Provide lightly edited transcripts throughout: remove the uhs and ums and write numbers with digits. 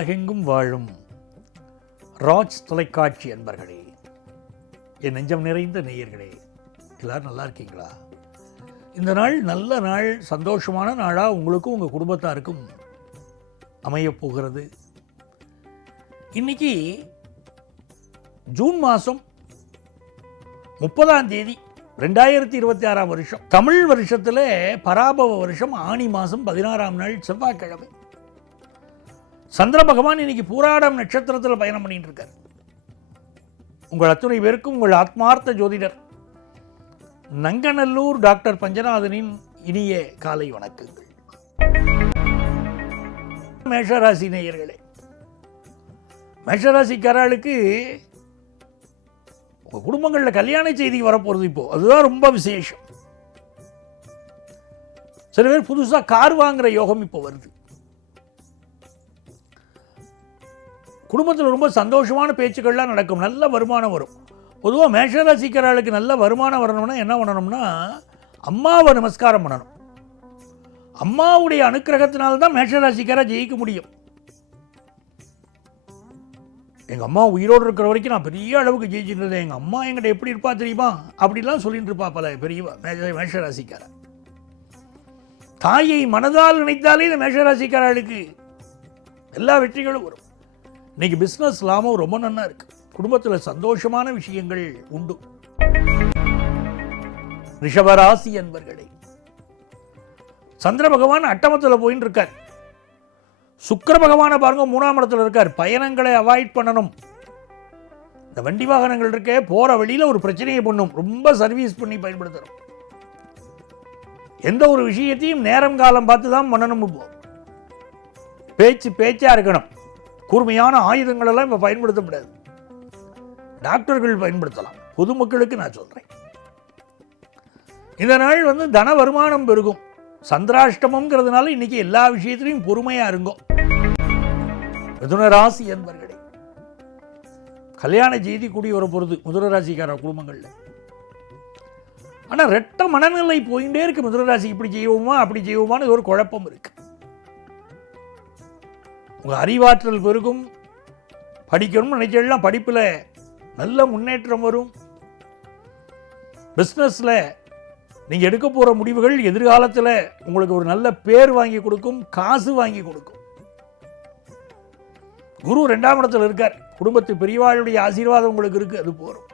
உலகெங்கும் வாழும் ராஜ் தொலைக்காட்சி அன்பர்களே, என் நெஞ்சம் நிறைந்த நேயர்களே, எல்லாரும் நல்லா இருக்கீங்களா? இந்த நாள் நல்ல நாள், சந்தோஷமான நாளாக உங்களுக்கும் உங்கள் குடும்பத்தாருக்கும் அமையப் போகிறது. இன்னைக்கு ஜூன் மாதம் 30ஆம் தேதி 2026 வருஷம், தமிழ் வருஷத்தில் பராபவ வருஷம், ஆனி மாதம் 16ஆம் நாள் செவ்வாய்க்கிழமை. சந்திர பகவான் இன்னைக்கு பூராடம் நட்சத்திரத்தில் பயணம் பண்ணிட்டு இருக்கார். உங்கள் அத்துணை பேருக்கும் உங்கள் ஆத்மார்த்த ஜோதிடர் நங்கநல்லூர் டாக்டர் பஞ்சநாதனின் இனிய காலை வணக்கங்கள். மேஷராசி நேயர்களே, மேஷராசிக்காரர்களுக்கு உங்கள் குடும்பங்களில் கல்யாண செய்தி வரப்போகிறது. இப்போ அதுதான் ரொம்ப விசேஷம். சில பேர் புதுசாக கார் வாங்குகிற யோகம் இப்போ வருது. குடும்பத்தில் ரொம்ப சந்தோஷமான பேச்சுக்கள்லாம் நடக்கும், நல்ல வருமானம் வரும். பொதுவாக மேஷராசிக்காரர்களுக்கு நல்ல வருமானம் வரணும்னா என்ன பண்ணணும்னா, அம்மாவை நமஸ்காரம் பண்ணணும். அம்மாவுடைய அனுக்கிரகத்தினால்தான் மேஷராசிக்காரா ஜெயிக்க முடியும். எங்கள் அம்மா உயிரோடு இருக்கிற வரைக்கும் நான் பெரிய அளவுக்கு ஜெயிச்சுட்டு இருந்தேன், எங்கள் அம்மா எங்கிட்ட எப்படி இருப்பா தெரியுமா அப்படிலாம் சொல்லிட்டு இருப்பா பல பெரிய மேஷராசிக்கார. தாயை மனதால் நினைத்தாலே இந்த மேஷராசிக்காரர்களுக்கு எல்லா வெற்றிகளும் வரும். இன்னைக்கு பிஸ்னஸ் லாபம் ரொம்ப நல்லா இருக்கு. குடும்பத்தில் சந்தோஷமான விஷயங்கள் உண்டு. ரிஷபராசி அன்பர்களே, சந்திர பகவான் அட்டமத்தில் போயின்னு இருக்கார். சுக்கிர பகவானை பாருங்க 3ஆம் இடத்துல இருக்கார். பயணங்களை அவாய்ட் பண்ணணும். இந்த வண்டி வாகனங்கள் இருக்க போற வழியில் ஒரு பிரச்சனையை பண்ணும், ரொம்ப சர்வீஸ் பண்ணி பயன்படுத்தணும். எந்த ஒரு விஷயத்தையும் நேரம் காலம் பார்த்து தான் பண்ணணும். பேச்சா இருக்கணும். கூர்மையான ஆயுதங்கள் எல்லாம் இப்போ பயன்படுத்த முடியாது. டாக்டர்கள் பயன்படுத்தலாம், பொதுமக்களுக்கு நான் சொல்றேன். இந்த நாள் தன வருமானம் பெருகும். சந்திராஷ்டமம்ங்கிறதுனால இன்னைக்கு எல்லா விஷயத்திலையும் பொறுமையா இருங்கோம். மிதுனராசி என்பர்களே, கல்யாண செய்தி கூடி வர போகிறது மிதுனராசிக்கார குடும்பங்கள்ல. ஆனா ரெட்ட மனநிலை போயிட்டே இருக்கு. மிதுனராசி இப்படி செய்வோமா அப்படி செய்வோமான்னு ஒரு குழப்பம் இருக்கு. உங்கள் அறிவாற்றல் பெருகும். படிக்கணும்னு நினைச்செல்லாம் படிப்பில் நல்ல முன்னேற்றம் வரும். பிஸ்னஸில் நீங்கள் எடுக்க போகிற முடிவுகள் எதிர்காலத்தில் உங்களுக்கு ஒரு நல்ல பேர் வாங்கி கொடுக்கும், காசு வாங்கி கொடுக்கும். குரு 2ஆம் இடத்துல இருக்கார். குடும்பத்து பெரியவாளுடைய ஆசீர்வாதம் உங்களுக்கு இருக்கு, அது போரும்.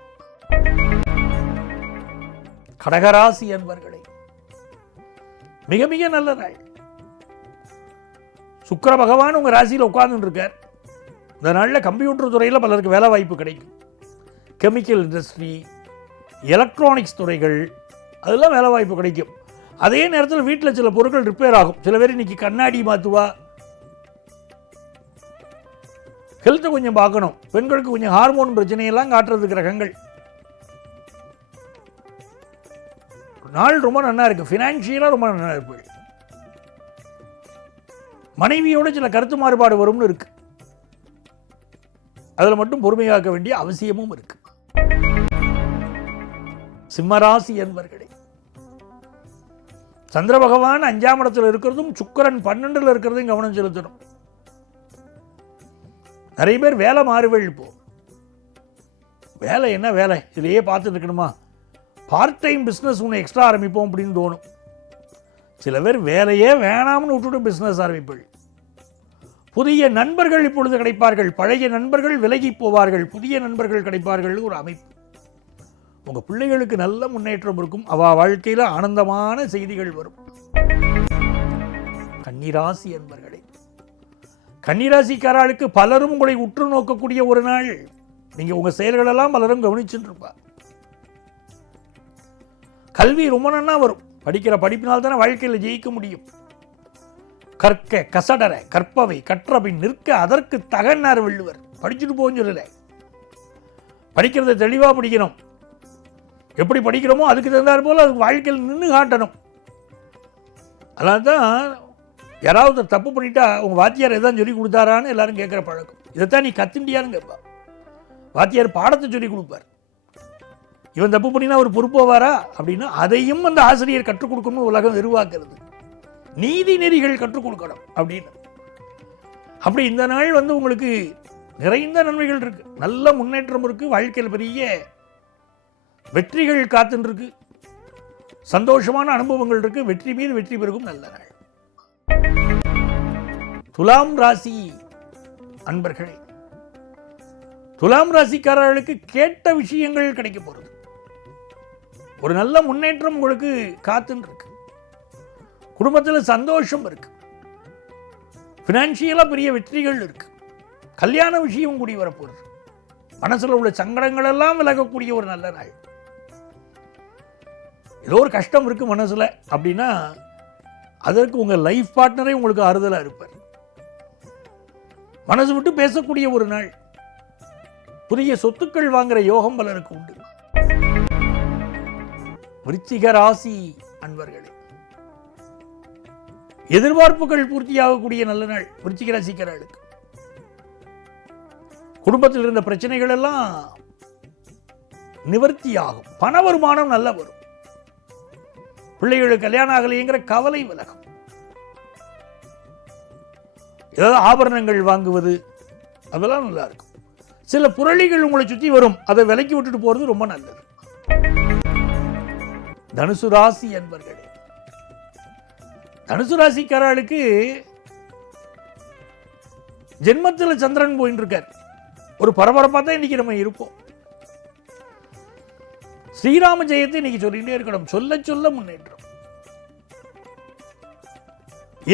கடகராசி அன்பர்களே, மிக மிக நல்ல நாள். சுக்கிர பகவான் உங்கள் ராசியில் உட்கார்ந்துட்டு இருக்கார். இந்த நாளில் கம்ப்யூட்டர் துறையில் பலருக்கு வேலை வாய்ப்பு கிடைக்கும். கெமிக்கல் இண்டஸ்ட்ரி, எலக்ட்ரானிக்ஸ் துறைகள், அதெல்லாம் வேலை வாய்ப்பு கிடைக்கும். அதே நேரத்தில் வீட்டில் சில பொருட்கள் ரிப்பேர் ஆகும். சில பேர் இன்னைக்கு கண்ணாடி மாற்றுவா. ஹெல்த்தை கொஞ்சம் பார்க்கணும். பெண்களுக்கு கொஞ்சம் ஹார்மோன் பிரச்சனையெல்லாம் காட்டுறது கிரகங்கள். நாள் ரொம்ப நல்லா இருக்கு. ஃபினான்ஷியலாக ரொம்ப நல்லா இருக்கு. மனைவியோட சில கருத்து மாறுபாடு வரும்னு இருக்கு. அதில் மட்டும் பொறுமையாக்க வேண்டிய அவசியமும் இருக்கு. சிம்மராசி என்பர்களே, சந்திர பகவான் 5ஆம் இடத்துல இருக்கிறதும் சுக்கிரன் 12ல் இருக்கிறதையும் கவனம் செலுத்தணும். நிறைய பேர் வேலை மாறுவேள். இப்போ வேலை என்ன வேலை, இதுலையே பார்த்துட்டு இருக்கணுமா, பார்ட் டைம் பிஸ்னஸ் ஒன்று எக்ஸ்ட்ரா ஆரம்பிப்போம் அப்படின்னு தோணும். சில பேர் வேலையே வேணாம்னு விட்டுட்டு பிஸ்னஸ் ஆரம்பிப்பார்கள். புதிய நண்பர்கள் இப்பொழுது கிடைப்பார்கள். பழைய நண்பர்கள் விலகி போவார்கள், புதிய நண்பர்கள் கிடைப்பார்கள். ஒரு அமைப்பு. உங்க பிள்ளைகளுக்கு நல்ல முன்னேற்றம் இருக்கும். அவ வாழ்க்கையில் ஆனந்தமான செய்திகள் வரும். கன்னிராசி என்பர்களே, கன்னிராசிக்காரர்களுக்கு பலரும் உங்களை உற்று நோக்கக்கூடிய ஒரு நாள். நீங்க உங்க செயல்களெல்லாம் பலரும் கவனிச்சுட்டு இருப்பார். கல்வி ரொம்ப நன்னா வரும். படிக்கிற படிப்பினால் தானே வாழ்க்கையில் ஜெயிக்க முடியும். கற்க கசடர கற்பவை கற்றபின் நிற்க அதற்கு தகன்னார் வள்ளுவர். படிச்சுட்டு போன்னு சொல்லல, படிக்கிறத தெளிவாக படிக்கணும். எப்படி படிக்கிறோமோ அதுக்கு தகுந்தாற் போல அதுக்கு வாழ்க்கையில் நின்று காட்டணும். அதனால தான் யாராவது தப்பு பண்ணிட்டா உங்கள் வாத்தியார் எதாவது சொல்லி கொடுத்தாரான்னு எல்லாரும் கேட்குற பழக்கம். இதைத்தான் நீ கத்துண்டியான்னு கேட்பா. வாத்தியார் பாடத்தை சொல்லி கொடுப்பார். இவன் தப்பு பண்ணினா ஒரு பொறுப்போவாரா அப்படின்னா அதையும் அந்த ஆசிரியர் கற்றுக் கொடுக்கணும்னு உலகம் எதிர்பார்க்கிறது. நீதி நெறிகள் கற்றுக் கொடுக்கணும் அப்படின்னு. அப்படி இந்த நாள் உங்களுக்கு நிறைந்த நன்மைகள் இருக்கு, நல்ல முன்னேற்றம் இருக்கு, வாழ்க்கையில் பெரிய வெற்றிகள் காத்துன்னு இருக்கு, சந்தோஷமான அனுபவங்கள் இருக்கு, வெற்றி மீது வெற்றி பெருகும் நல்ல நாள். துலாம் ராசி அன்பர்களே, துலாம் ராசிக்காரர்களுக்கு கேட்ட விஷயங்கள் கிடைக்க போறது, ஒரு நல்ல முன்னேற்றம் உங்களுக்கு காத்துன்னு இருக்கு, குடும்பத்தில் சந்தோஷம் இருக்கு, பினான்சியலா பெரிய வெற்றிகள் இருக்கு, கல்யாண விஷயம் கூடி வரப்போகுது, மனசுல உள்ள சங்கடங்கள் எல்லாம் விலகக்கூடிய ஒரு நல்ல நாள். ஏதோ ஒரு கஷ்டம் இருக்கு மனசுல அப்படின்னா அதற்கு உங்க லைஃப் பார்ட்னரே உங்களுக்கு ஆறுதலா இருப்பார். மனசு விட்டு பேசக்கூடிய ஒரு நாள், புதிய சொத்துக்கள் வாங்குற யோகம் பலருக்கு உண்டு. விருச்சிக ராசி அன்பர்களே, எதிர்பார்ப்புகள் பூர்த்தியாகக்கூடிய நல்ல நாள் விருச்சிக ராசிக்காரர்களுக்கு. குடும்பத்தில் இருந்த பிரச்சனைகள் எல்லாம் நிவர்த்தியாகும், பண வருமானம் நல்ல வரும், பிள்ளைகளுக்கு கல்யாணம் ஆகலைங்கிற கவலை விலகும், ஏதாவது ஆபரணங்கள் வாங்குவது அதெல்லாம் நல்லா இருக்கும். சில புரளிகள் உங்களை சுற்றி வரும், அதை விலக்கி விட்டுட்டு போறது ரொம்ப நல்லது. தனுசு ராசி என்பர்களே, தனுசு ராசிக்காரர்களுக்கு ஜென்மத்தில் சந்திரன் போயிட்டு இருக்கார், ஒரு பரபரப்பாக தான் இன்னைக்கு நம்ம இருப்போம். ஸ்ரீராம ஜெயத்தை இன்னைக்கு சொல்லிட்டே இருக்கணும், சொல்ல சொல்ல முன்னேற்றம்.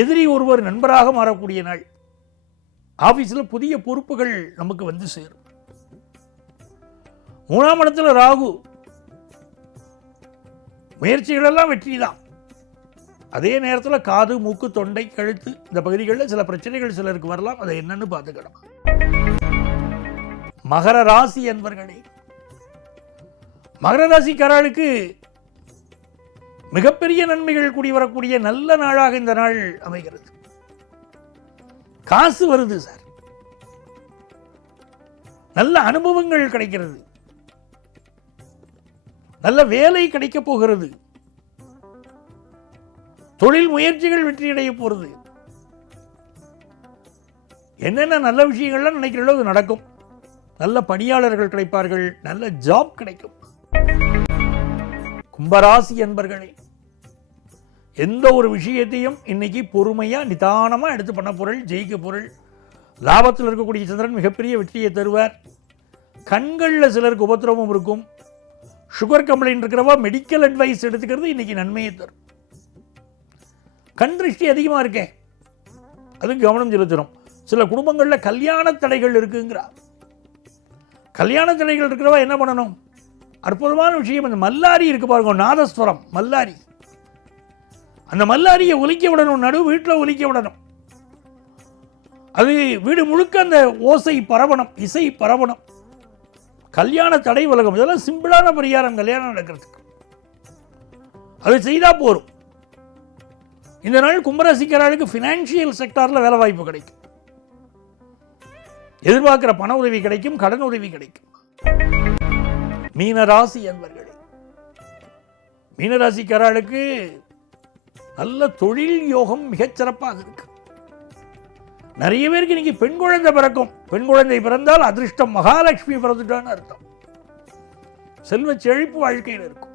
எதிரி ஒருவர் நண்பராக மாறக்கூடிய நாள், ஆபீஸ்ல புதிய பொறுப்புகள் நமக்கு வந்து சேரும். 3ஆம் இடத்துல ராகு, முயற்சிகள் எல்லாம் வெற்றி தான். அதே நேரத்தில் காது, மூக்கு, தொண்டை, கழுத்து இந்த பகுதிகளில் சில பிரச்சனைகள் சிலருக்கு வரலாம், அதை என்னன்னு பார்த்துக்கணும். மகர ராசி என்பர்களே, மகர ராசிக்காரர்களுக்கு மிகப்பெரிய நன்மைகள் கூடி வரக்கூடிய நல்ல நாளாக இந்த நாள் அமைகிறது. காசு வருது சார், நல்ல அனுபவங்கள் கிடைக்கிறது, நல்ல வேலை கிடைக்க போகிறது, தொழில் முயற்சிகள் வெற்றியடைய போறது, என்னென்ன நல்ல விஷயங்கள்லாம் நினைக்கிறதோ அது நடக்கும். நல்ல பணியாளர்கள் கிடைப்பார்கள், நல்ல ஜாப் கிடைக்கும். கும்பராசி என்பர்களே, எந்த ஒரு விஷயத்தையும் இன்னைக்கு பொறுமையா நிதானமா எடுத்து பண்ண பொருள், ஜெயிக்க பொருள். லாபத்தில் இருக்கக்கூடிய சந்திரன் மிகப்பெரிய வெற்றியை தருவார். கண்களில் சிலருக்கு உபத்திரவம் இருக்கும், சுகர் கம்ப்ளைண்ட் இருக்கிறவா மெடிக்கல் அட்வைஸ் எடுத்துக்கிறது இன்னைக்கு நன்மையை தரும். கண் திருஷ்டி அதிகமாக இருக்கே, அதுவும் கவனம் செலுத்தணும். சில குடும்பங்களில் கல்யாண தடைகள் இருக்குங்கிறார். கல்யாண தடைகள் இருக்கிறவா என்ன பண்ணணும்? அற்புதமான விஷயம், அந்த மல்லாரி இருக்கு பாருங்க, நாதஸ்வரம் மல்லாரி, அந்த மல்லாரியை ஒலிக்க விடணும், நடு வீட்டில் ஒலிக்க விடணும், அது வீடு முழுக்க அந்த ஓசை பரவணும், இசை பரவணும், கல்யாண தடை உலகம். இதெல்லாம் சிம்பிளான பரிகாரம் கல்யாணம் நடக்கிறதுக்கு, அது செய்தா போரும். இந்த நாள் கும்பராசிக்காரர்களுக்கு ஃபினான்ஷியல் செக்டாரில் வேலை வாய்ப்பு கிடைக்கும், எதிர்பார்க்கிற பண உதவி கிடைக்கும், கடன் உதவி கிடைக்கும். மீனராசி என்பர்களே, மீனராசிக்காரர்களுக்கு நல்ல தொழில் யோகம் மிகச்சிறப்பாக இருக்கு. நிறைய பேருக்கு இன்னைக்கு பெண் குழந்தை பிறக்கும். பெண் குழந்தை பிறந்தால் அதிர்ஷ்டம், மகாலட்சுமி பிறந்துட்டான்னு அர்த்தம். செல்வ செழிப்பு வாழ்க்கையில் இருக்கும்.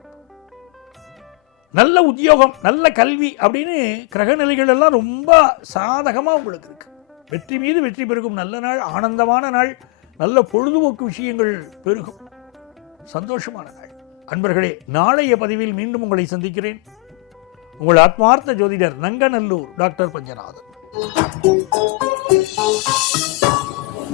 நல்ல உத்தியோகம், நல்ல கல்வி அப்படின்னு கிரக நிலைகள் எல்லாம் ரொம்ப சாதகமாக உங்களுக்கு இருக்கு. வெற்றி மீது வெற்றி பெருகும் நல்ல நாள், ஆனந்தமான நாள், நல்ல பொழுதுபோக்கு விஷயங்கள் பெருகும், சந்தோஷமான நாள். அன்பர்களே, நாளைய பதிவில் மீண்டும் உங்களை சந்திக்கிறேன். உங்கள் ஆத்மார்த்த ஜோதிடர் நங்கநல்லூர் டாக்டர் பஞ்சநாதன்.